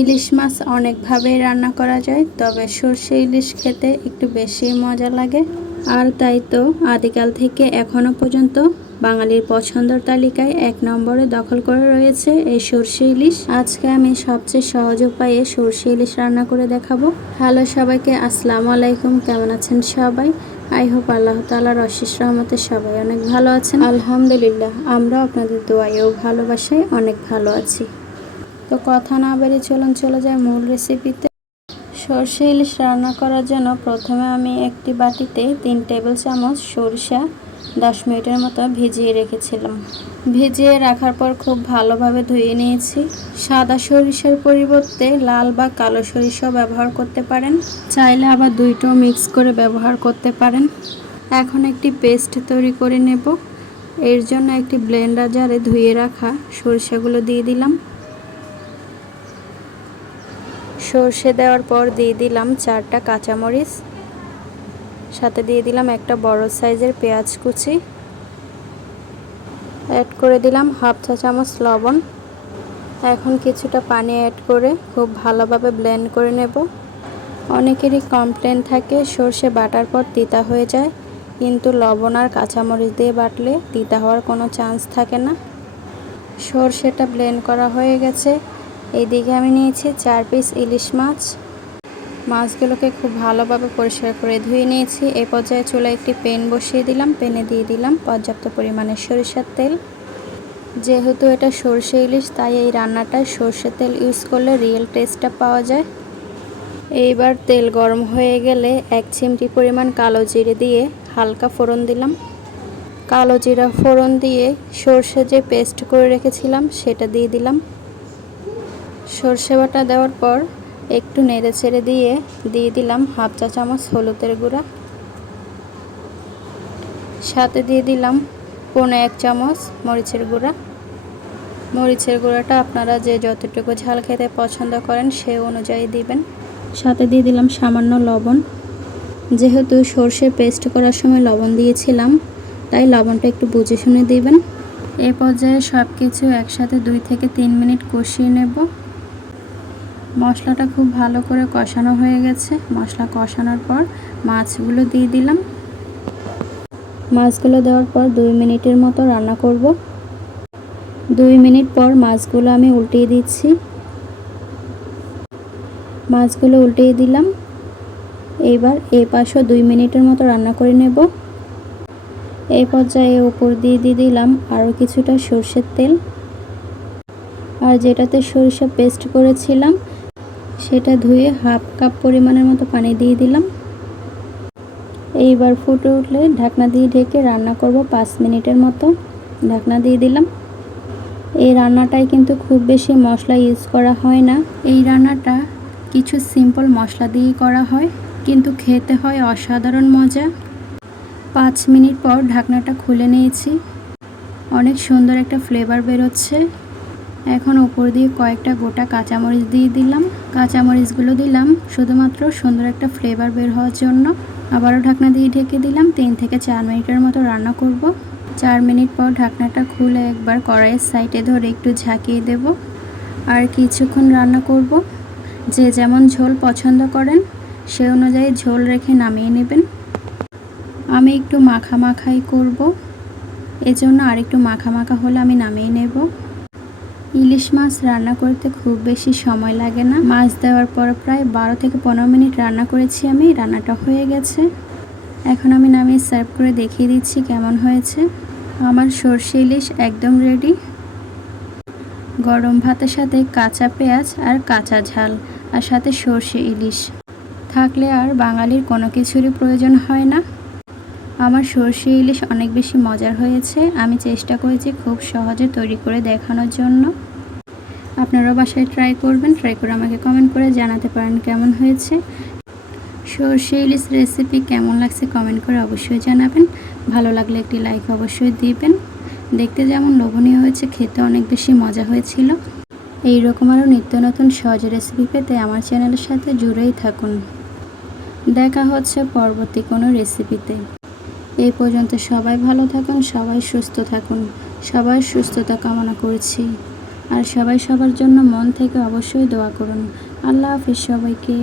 ইলিশ মাছ অনেকভাবেই রান্না করা যায়, তবে সর্ষে ইলিশ খেতে একটু বেশি মজা লাগে। আর তাই তো আদিকাল থেকে এখনও পর্যন্ত বাঙালির পছন্দর তালিকায় এক নম্বরে দখল করে রয়েছে এই সর্ষে ইলিশ। আজকে আমি সবচেয়ে সহজ উপায়ে সর্ষে ইলিশ রান্না করে দেখাবো। হ্যালো সবাইকে, আসসালামু আলাইকুম, কেমন আছেন সবাই? আই হোপ আল্লাহ তালার অশিস রহমতে সবাই অনেক ভালো আছেন। আলহামদুলিল্লাহ আমরা আপনাদের দোয়াই ও ভালোবাসায় অনেক ভালো আছি। তো কথা না বেরিয়ে চলুন, চলে যায় মূল রেসিপিতে সর্ষে ইলিশ রান্না করার জন্য প্রথমে আমি একটি বাটিতে তিন টেবিল চামচ সরিষা দশ মিনিটের মতো ভিজিয়ে রেখেছিলাম। ভিজিয়ে রাখার পর খুব ভালোভাবে ধুয়ে নিয়েছি। সাদা সরিষার পরিবর্তে লাল বা কালো সরিষাও ব্যবহার করতে পারেন। চাইলে আবার দুইটাও মিক্স করে ব্যবহার করতে পারেন। এখন একটি পেস্ট তৈরি করে নেব। এর জন্য একটি ব্লেন্ডার জারে ধুয়ে রাখা সরিষাগুলো দিয়ে দিলাম। সর্ষে দেওয়ার পর দিয়ে দিলাম চারটা কাঁচামরিচ। সাথে দিয়ে দিলাম একটা বড় সাইজের পেঁয়াজ কুচি। অ্যাড করে দিলাম হাফ চা চামচ লবণ। এখন কিছুটা পানি অ্যাড করে খুব ভালোভাবে ব্লেন্ড করে নেব। অনেকেরই কমপ্লেন থাকে সর্ষে বাটার পর তিতা হয়ে যায়, কিন্তু লবণ আর কাঁচামরিচ দিয়ে বাটলে তিতা হওয়ার কোনো চান্স থাকে না। সর্ষেটা ব্লেন্ড করা হয়ে গেছে। এইদিকে আমি নিয়েছি চার পিস ইলিশ মাছ। মাছগুলোকে খুব ভালোভাবে পরিষ্কার করে ধুয়ে নিয়েছি। এই পর্যায়ে চুলায় একটি পেন বসিয়ে দিলাম। পেনে দিয়ে দিলাম পর্যাপ্ত পরিমাণে সরিষার তেল। যেহেতু এটা সর্ষে ইলিশ, তাই এই রান্নাটায় সর্ষে তেল ইউজ করলে রিয়েল টেস্টটা পাওয়া যায়। এইবার তেল গরম হয়ে গেলে এক চিমটি পরিমাণ কালো জিরে দিয়ে হালকা ফোড়ন দিলাম। কালো জিরা ফোড়ন দিয়ে সর্ষে যে পেস্ট করে রেখেছিলাম, সেটা দিয়ে দিলাম। সর্ষে বাটা দেওয়ার পর একটু নেড়ে ছেড়ে দিয়ে দিয়ে দিলাম হাফ চা চামচ হলুদের গুঁড়া। সাথে দিয়ে দিলাম পনে এক চামচ মরিচের গুঁড়া। মরিচের গুঁড়াটা আপনারা যে যতটুকু ঝাল খেতে পছন্দ করেন সে অনুযায়ী দিবেন। সাথে দিয়ে দিলাম সামান্য লবণ। যেহেতু সর্ষে পেস্ট করার সময় লবণ দিয়েছিলাম, তাই লবণটা একটু বুঝে শুনে দিবেন। এ পর্যায়ে সব কিছু একসাথে দুই থেকে তিন মিনিট কষিয়ে নেব। মশলাটা খুব ভালো করে কষানো হয়ে গেছে। মশলা কষানোর পর মাছগুলো দিয়ে দিলাম। মাছগুলো দেওয়ার পর দুই মিনিটের মতো রান্না করব। দুই মিনিট পর মাছগুলো আমি উল্টিয়ে দিচ্ছি। মাছগুলো উল্টিয়ে দিলাম। এইবার এই পাশও দুই মিনিটের মতো রান্না করে নেব। এই পর্যায়ে উপর দিয়ে দিয়ে দিলাম আরও কিছুটা সর্ষের তেল। আর যেটাতে সরিষা পেস্ট করেছিলাম সেটা ধুয়ে হাফ কাপ পরিমাণের মতো পানি দিয়ে দিলাম। এইবার ফুটে উঠলে ঢাকনা দিয়ে ঢেকে রান্না করব পাঁচ মিনিটের মতো ঢাকনা দিয়ে দিলাম। এই রান্নাটায় কিন্তু খুব বেশি মশলা ইউজ করা হয় না। এই রান্নাটা কিছু সিম্পল মশলা দিয়েই করা হয়, কিন্তু খেতে হয় অসাধারণ মজা। পাঁচ মিনিট পর ঢাকনাটা খুলে নিয়েছি। অনেক সুন্দর একটা ফ্লেভার বেরোচ্ছে। এখন ওপর দিয়ে কয়েকটা গোটা কাঁচামরিচ দিয়ে দিলাম। কাঁচামরিচগুলো দিলাম, শুধুমাত্র সুন্দর একটা ফ্লেভার বের হওয়ার জন্য। আবারও ঢাকনা দিয়ে ঢেকে দিলাম, তিন থেকে চার মিনিটের মতো রান্না করব। চার মিনিট পর ঢাকনাটা খুলে একবার কড়াইয়ের সাইডে ধরে একটু ঝাঁকিয়ে দেব। আর কিছুক্ষণ রান্না করব। যে যেমন ঝোল পছন্দ করেন, সে অনুযায়ী ঝোল রেখে নামিয়ে নেবেন। আমি একটু মাখা মাখাই করব। এজন্য আর একটু মাখা মাখা হলে আমি নামিয়ে নেব। ইলিশ মাছ রান্না করতে খুব বেশি সময় লাগে না। মাছ দেওয়ার পর প্রায় বারো থেকে পনেরো মিনিট রান্না করেছি আমি, রান্নাটা হয়ে গেছে। এখন আমি নামিয়ে সার্ভ করে দেখিয়ে দিচ্ছি কেমন হয়েছে। আমার সর্ষে ইলিশ একদম রেডি গরম ভাতের সাথে কাঁচা পেঁয়াজ আর কাঁচা ঝাল আর সাথে সর্ষে ইলিশ। থাকলে আর বাঙালির কোনো কিছুরই প্রয়োজন হয় না। আমার সর্ষে ইলিশ অনেক বেশি মজার হয়েছে। আমি চেষ্টা করেছি খুব সহজে তৈরি করে দেখানোর জন্য। আপনারাও বাসায় ট্রাই করবেন ট্রাই করে আমাকে কমেন্ট করে জানাতে পারেন কেমন হয়েছে। সর্ষে ইলিশ রেসিপি কেমন লাগছে কমেন্ট করে অবশ্যই জানাবেন। ভালো লাগলে একটি লাইক অবশ্যই দিবেন। দেখতে যেমন লোভনীয় হয়েছে, খেতে অনেক বেশি মজা হয়েছিল। এই রকম আরও নিত্য নতুন সহজ রেসিপি পেতে আমার চ্যানেলের সাথে জুড়েই থাকুন। দেখা হচ্ছে পরবর্তী কোনো রেসিপিতে এই পর্যন্ত সবাই ভালো থাকুন, সবাই সুস্থ থাকুন। সবাই সুস্থতা কামনা করছি। আর সবাই সবার জন্য মন থেকে অবশ্যই দোয়া করুন। আল্লাহ হাফিজ সবাইকে।